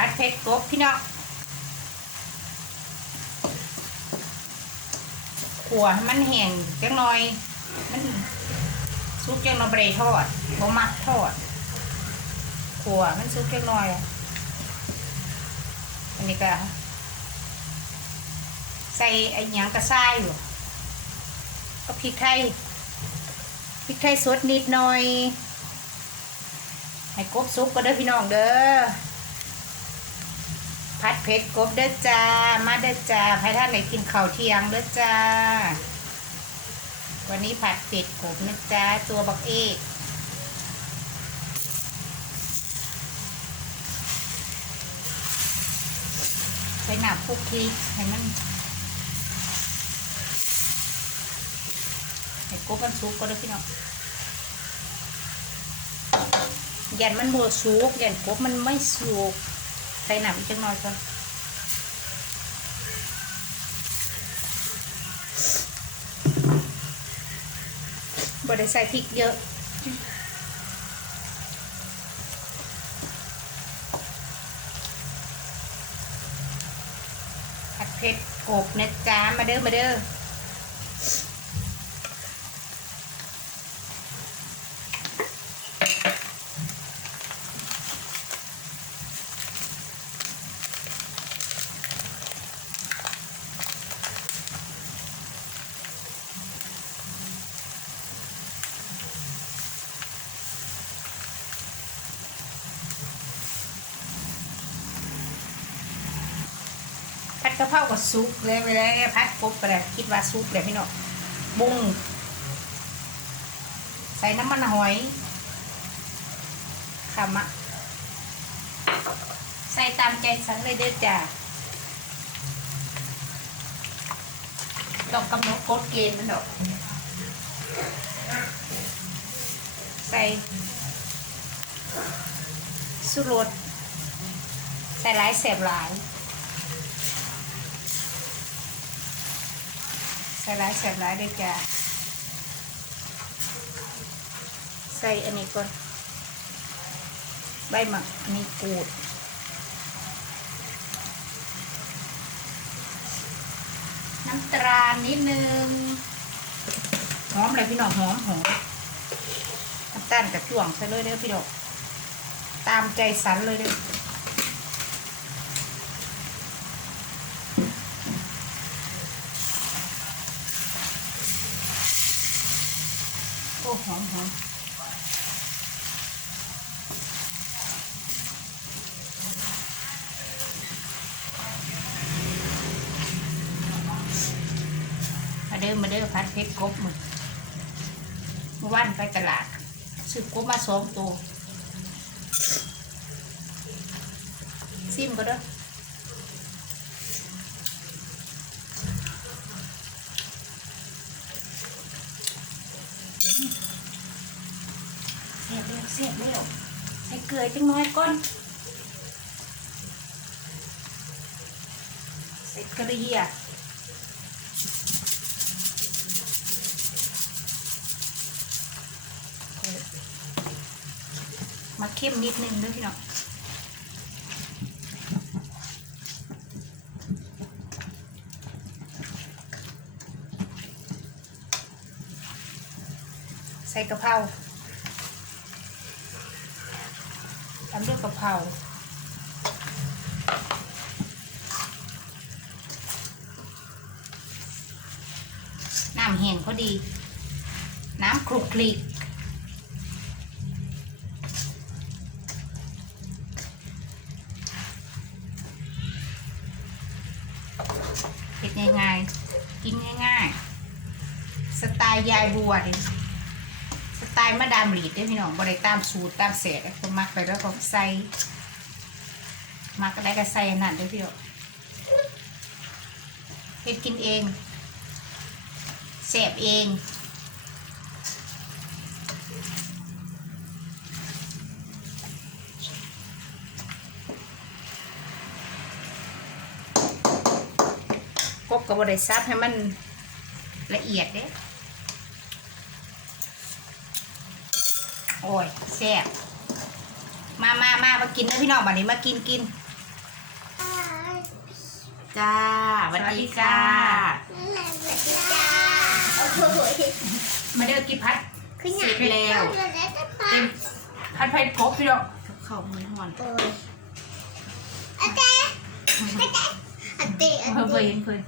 ผัดเผ็ดกบพี่น้องขัวให้มันแห้งจังหน่อย มันสุกจังหน่อยบรทอดบ่มักทอดขัวมันสุกจังหน่อย อันนี้ก็ใส่ไอ้หยังกระซ่ายอยู่ก็พริกไทยพริกไทยสดนิดหน่อย ให้กบสุกก็เด้อพี่น้องเด้อ ผัดเผ็ดกบเด้อจ้า มาเด้อจ้าใครท่านไหนกินข้าวเที่ยงเด้อจ้า วันนี้ผัดเผ็ดกบนะจ้า ตัวบักเอกใส่หนาคุกคลิกให้มันให้กบมันสุกก็เด้พี่น้องยันมันโบสุกยันกบมันไม่สุก ใส่หนังจังหน่อยก่อนบได้ใส่พริกเยอะผัดเผ็ดกบนะจ๊ะมาเด้อมาเด้อ กะเพรากับซุปเลยไปเลยผัดกบไปเลยคิดว่าซุปเลยพี่น้องบุ้งใส่น้ำมันหอยขมะใส่ตามใจสั่งเลยเด้อจ้าต้องกำหนดกฎเกณฑ์มันดอก ใส่สุรสใส่หลายแสบหลาย ส่ร้ายใส่ร้ายด้วยจ้าใส่อันนี้ก่อน ใบหมักมีกูดน้ำตาลนิดนึงหอมเลยพี่น้องหอมหอมน้ำตาลกับจ่วงใส่เลยเด้อพี่น้องตามใจสันเลยเด้อ หอมหอมมาเดิมมาเดิมพัดเพชรกบมึงเมื่อวานไปตลาดซื้อกบมาสองตัวซิมก็เด้อเสียบเร็วเสียบเร็วใส่ เกลือจังน้อยก่อน ใส่กระเทียมมาเข้มนิดนึงด้วยพี่น้องใส่กะเพราทำด้วย กะเพราน้ำแห้งพอดี น้ำคลุกคลิกเผ็ดง่ายๆ กินง่ายๆ สไตล์ยายบัวดิ ตล์มาดามรีดเด้พี่น้องบริตามสูตรตามเศษคนมักไปแล้วก็ใส่มักอะไรก็ใส่นั่นเด้พี่น้องเฮ็ดกินเองเสบเองกบกับบริซับให้มันละเอียดเด้ โอ้ยแซ่บมามามามากินนะพี่น้องบัดนี้มากินกิน จ้าสวัสดีจ้า มาเด้อกินพัดเสร็จแล้วเต็มพัดไผ่กบพี่ดอกกับข้าวมันห่อนเออเคยเห็นเคย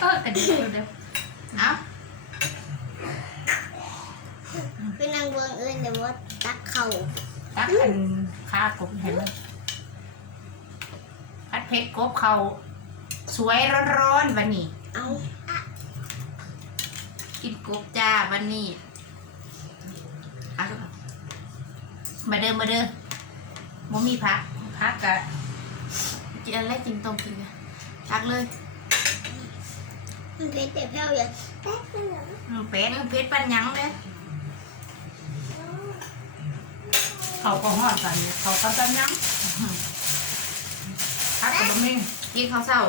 เออกระดิ่งเด้อเอา เป็นนางเวิงเอิญแต่ว่าตักเข่าตักอันข้ากบเห็นไหมพัดเพชรกบเขาสวยร้อนๆวันนี้ เอากินกบจ้าวันนี้อะมาเด้อมาเด้อบ่มีพักพักกะกินอะไรกินต้มกินกันตักเลยมันเป็นแต่แพ้วอย่างแป๊บนึงอืมเป็เป็ดดเป็ดปันหยังเลย เขาก็หอดกัน เขาก็จะยังพักกับบ่มีกินข้าวเช้า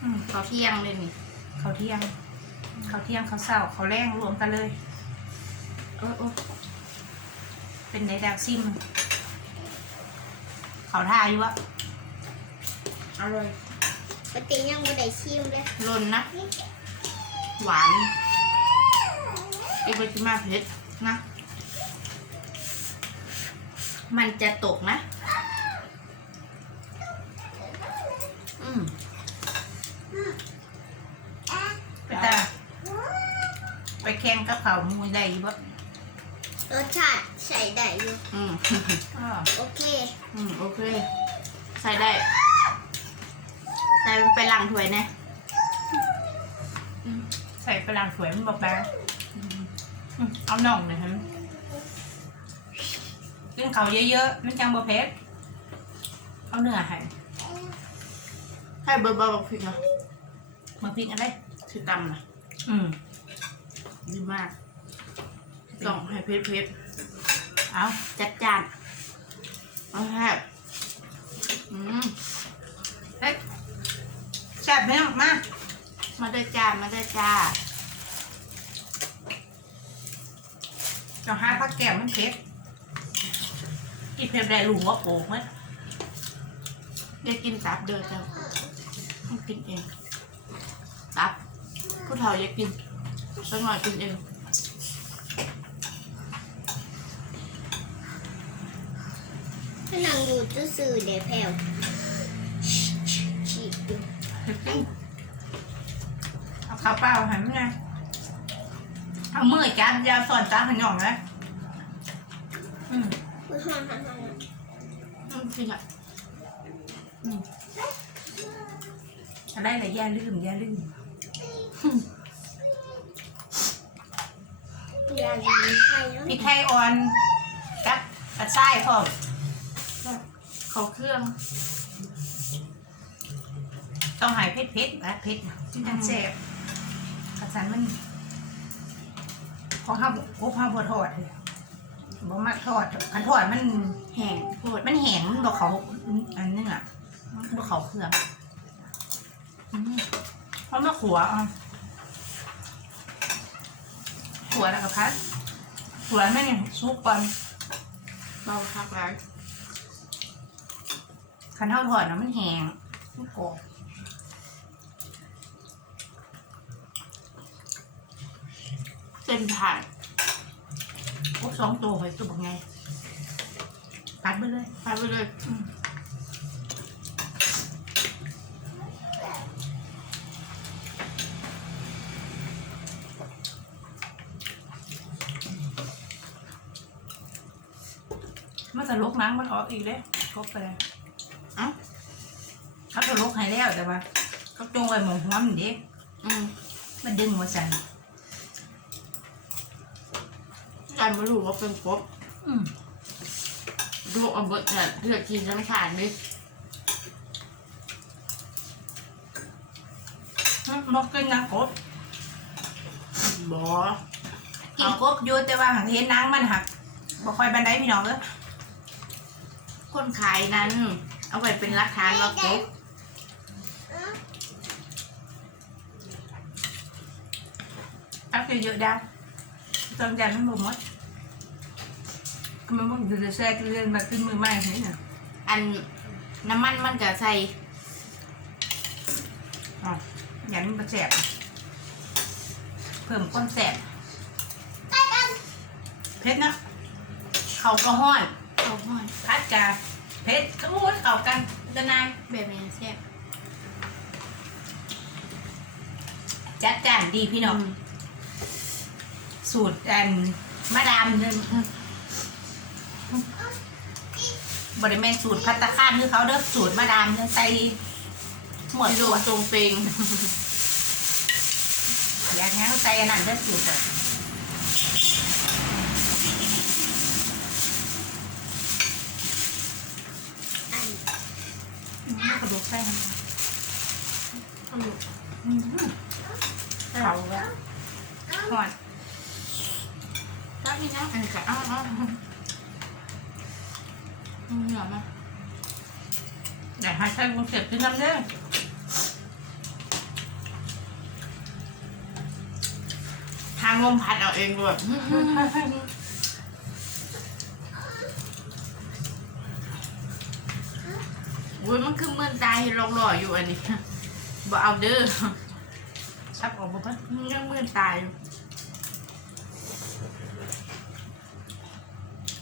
อืมข้าวเที่ยงเลยนี่เขาเที่ยง เขาเที่ยงเขาเศร้าเขาแรงรวมกันเลย โอ้ยโอ้ยเป็นไดดาวซิม เขาท่าอยู่วะอร่อยปกติยังไม่ได้ชิมเลยหล่นนะ หวานอีกไปกินมาเผ็ดนะ มันจะตกนะ อืมไปตาไปแข่งกับเขามูยได้อยู่ปะรสชาติใส่ได้อยู่ อืมอ้อโอเค อืมโอเค ใส่ได้ใส่ไปล้างถ้วยแน่อืมใส่ปลางสวยมันบอกแบงอืมเอาน่องหน่อยฮะกิ นเขาเยอะๆ มันจังบ่เผ็ดเอาเนื้อให้ให้เบอร์เบอร์พริกนะมาพริกอะไรคือตำนะอืมดีมากต้องให้เผ็ดเผ็ดเอาๆจัดจานเอาแค่อืมเฮ้ยแซ่บไหมมา มาได้จ้ามาได้จ้าเราหาผักแก้วมันเผ็ด อีเผ็ดได้รู้ว่าโปกมั้ยได้กินตับเด้อจ้าต้องกินเองตับผู้เฒ่าอยากกินสักหน่อยกินเองถ้านางอยู่จะสื่อเดี๋ยวแพ้วฉีดดูเอาข้าวเปล่าให้มันไงเอามือจานยาวสอนจานขนมเลยอืมอุ้ยฮ่าฮ่าฮ่า อืมจริงอะอืมอะไรแต่อย่าลืมอย่าลืมอย่าลืมใครแล้วพริกไทยอ่อนกับกระชายพร้อมเขาเครื่อง ต้องใหายเผ็ดเผ็ดๆนะเผ็ดที่มันแซ่บกระสันมันของข้าวโอ้ข้าวบัวทอดเลย บ่มักทอดคันทอดมันแห้งโพดมันแห้งมันบอกเขาอันนึงอะบอกเขาเครื่องอืมเพราะมาขัวอะขัวแล้วก็พัดขัวไม่เนี่ยซุปก่อนเบาคักแล้วคันเท่าทอดนะมันแห้งมันกรอบเส้นผ่าน พวกสองตัวไปตัวบอกไงพัดไปเลยพาไปเลยอืมมันจะลกหนังมันออกอีกเลยครบไปเลยเอ้าเขาจะลกให้แล้วแต่ว่าเขาจงไว้หมองหัวมันเด็กอืมมันดึงมาสั่น การมารู้ว่าเป็นกบอืมลูกเอาเบิดเนี่ยเลือกกินน้ำขาดนิดบอกกินนะกบบอกินกบอยู่แต่ว่าหางเห็นนางมันหักบ่ค่อยบันไดพี่น้องเอ้ยคนขายนั้น เอาไปเป็นหลักฐานว่ากบตักเยอะๆได้จำยันมันบ่หมด มันบ่อยู่ในแซ่กินเรียนมาขึ้นมือใหม่เห็นน่ะอันน้ำมันมันก็ใส่อ๋ออย่างนี้มันแสบเพิ่มความแสบเผ็ดนะเขาก็ห้อนเอาหน่อยพัดกาเผ็ดโอ้ยเข้ากันจะนานแบบนี้แซ่บจัดจานดีพี่น้อง สูตรอันมาดามนึง บริเวณสูตรพัตตาคารคือเขาเด้อสูตรมาดามเนี่ยใส่หมดมีตัโลวตรงเปงอย่างงั้นใส่อันนั้นเด้อสูตรอะอืมกระดูกแป้งอืมเขาแล้วหอด ถ้าพี่นะอันนี้ก็อ้าวอ้าวอืมเหนียวมากอยากให้ใช้วงเสียบกินน้ำเด้อทางลมพัดเอาเองด้วยอุ้ยมันคือเมื่อนตายลองหล่ออยู่อันนี้บ่เอาเด้อชับออกบ่เพิ่นมันยังเมื่อนตายอยู่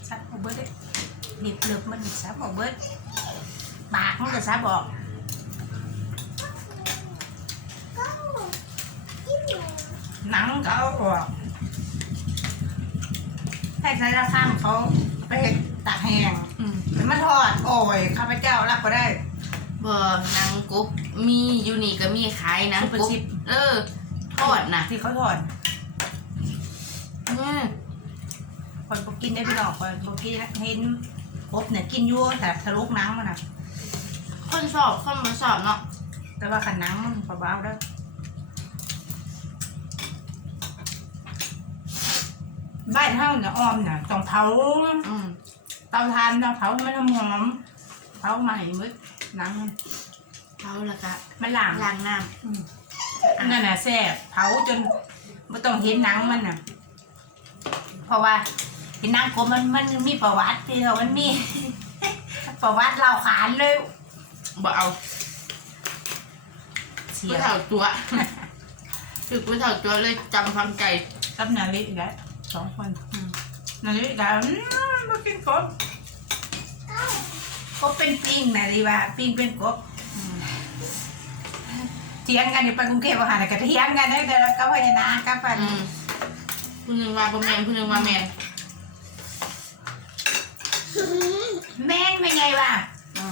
ซับออกเบิดเด้ ดิบเหลือบมันซับออกเบิดปากมันก็ซับออกหนังก็เอาออกให้ใช้ราคาของเขาไปเฮ็ดตากแห้งอืมแล้วมาทอดโอ้ยข้าพเจ้ารับก็ได้ บ่นางกบมีอยู่นี่ก็มีขายนางซุปเปอกร์บชิปเออ ทอดนะที่เขาทอดเนี่ยคนบ่กินได้พี่น้องคนบ่กินเห็น กบเนี่ยกินอยู่แต่ทะลุหนังมันน่ะคนสอบคนมาสอบเนาะแต่ว่าขันหนังมันเบาๆแล้วบ้านเฮาเนี่ยอ้อมเนี่ยต้องเผาอืมเตาถ่านต้องเผาให้มันหอมเผาใหม่มืดหนังมันเขาละกะมันหลางล้างน้อืมนั่นน่ะแซ่บเผาจนไม่ต้องเห็นหนังมันน่ะ เพราะว่า เห็นหนังกบมันมันมีประวัติที่เรามันมี ประวัติเราขานเลยำบ่เอาเสีผู้ยเฒ่าตัว คือผู้เฒ่าตัวเลยจำความใจกับนาลิอีกแล้วสองคนอืมนาลิอีกแล้วอืมมากินกบกบเป็นปิ้งนาลิว่าปิ้งเป็นกบอืมเถียงกันอยู่ไปกรุงเทพอาหารก็เถียงกันได้แต่ก็พยานากับฟัน อืมผู้หนึ่งว่าบ่แมนผู้หนึ่งว่าแมน แม่งเป็นไงวะอื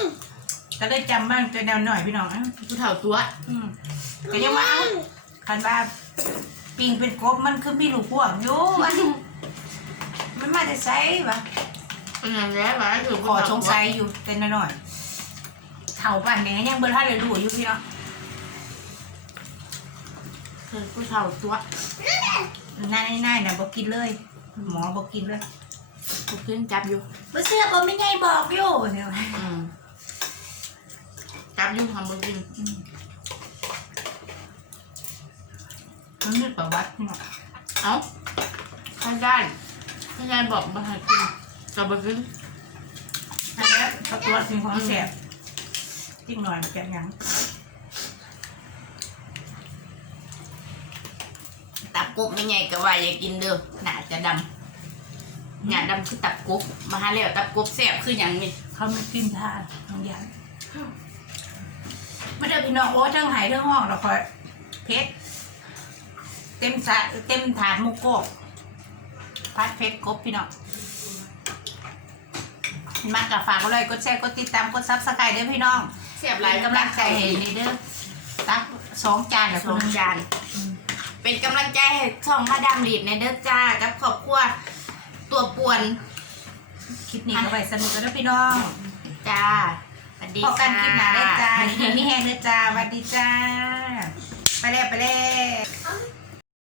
มก็เลยจำบ้างตัวแนวหน่อยพี่น้องอะผู้เฒ่าตัวอืมก็ยังว่าเอ้าคันว่าปิ้งเป็นกบมันคือมีลูกพวงอยู่วะมันมาจะใส่ปะเป็นอย่างนี้วะคือขอสงสัยอยู่แต่นหน่อยเท่าป่านแหนยังเบอร์ท่าเลยดูอยู่พี่เนาะคือผู้เฒ่าตัวน่าน่ายๆนะบอกกินเลย หมอบอกกินเลย ผู้ขึ้นจับอยู่บ่เสื้อผมไม่ไงบอกอยู่เนี่ยอืมจับอยู่ทำบ่กินมันมีประวัติเนาะเอ้าข้าได้ข้าได้บอกมาให้กินกับบ่กินอันนี้ก็ตัวสิ่งของแสบจริงหน่อยมันแกะหยังตับกบไม่ไงก็ว่าอย่ากินเด้อหนาจะดำ หนาดำคือตับกบมาหาแล้วตับกบแซ่บคืออย่างนี้เขาไม่กินทาบางอย่างไม่ได้พี่น้องโอ้ทั้งหายทั้งห้องเราคอยเพชรเต็มสะเต็มถาดหมุกโกกพัดเพชรกบพี่น้องมากกับฝากก็เลยกดแชร์กดติดตามกดซับสไครต์เด้อพี่น้องแซ่บหเป็ลายนกำลังใจให้นี่เด้อตักสองจานแล้วสคุอณงจาน เป็นกำลังใจให้ช่องมาดามลีดในเด้อจ้ากับครอบครัว ตัวป่วนคลิปนี้ก็ไปสนุกกันนะพี่น้อง จ้าสวัสดีพบกันคลิปหน้าได้จ้าค่ะดีๆมีแห้งเด้อจ้าสวัสดีจ้า ไปแล้วไปแล้วเอา